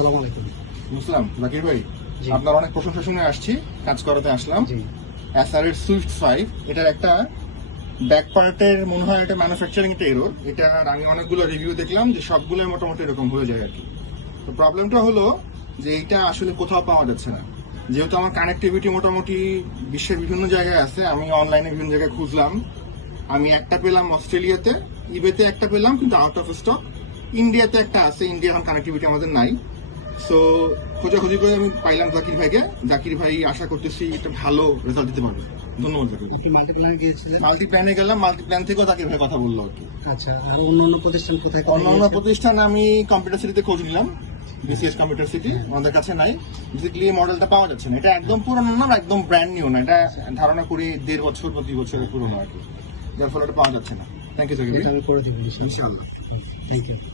আসসালামু আলাইকুম। বুঝলাম জাকির ভাই, জি। আপনার অনেক প্রশংসা শুনে আসছি, কাজ করাতে আসলাম। জি। এসআর-এর সুইফট 5 এটার একটা ব্যাক পার্টের মনে হয় এটা ম্যানুফ্যাকচারিং একটা এরর। এটা আমি অনেকগুলো রিভিউ দেখলাম যে সবগুলো মোটামুটি এরকম হয়ে যায় আর কি। তো প্রবলেমটা হলো যে এটা আসলে কোথাও পাওয়া যাচ্ছে না। যেহেতু আমার কানেক্টিভিটি মোটামুটি বিশ্বের বিভিন্ন জায়গায় আছে, আমি অনলাইনে বিভিন্ন জায়গায় খুঁজলাম। আমি একটা পেলাম অস্ট্রেলিয়াতে, ইবেতে একটা পেলাম কিন্তু আউট অফ স্টক। ইন্ডিয়াতে একটা আছে, ইন্ডিয়া এখন কানেক্টিভিটি আমাদের নাই। সো খোঁজাখুঁজি করে আমি পাইলাম জাকির ভাইকে। জাকির ভাই আশা করতেছি একটা ভালো রেজাল্ট দিতে পারবে। ধন্যবাদ জাকির ভাই। আপনি মাল্টিপ্ল্যানে গিয়েছিলেন? মাল্টি প্ল্যানে গেলাম, মাল্টি প্ল্যান থেকেও জাকির ভাই কথা বললো আর কি। আচ্ছা, আর অন্য প্রতিষ্ঠান কোথায় অন্যান্য প্রতিষ্ঠান আমি কম্পিউটার সিটিতে খোঁজ নিলাম, বিসিএস কম্পিউটার সিটি আমাদের কাছে নাই। বেসিক্যালি মডেলটা পাওয়া যাচ্ছে না। এটা একদম পুরনো না, একদম ব্র্যান্ড নিউ না, এটা ধারণা করি 1.5 বছর বা 2 বছরের পুরনো আর কি। যার ফলে এটা পাওয়া যাচ্ছে না। থ্যাংক ইউ জাকির ভাই। এটা আমি করে দিব ইনশাআল্লাহ। Thank you.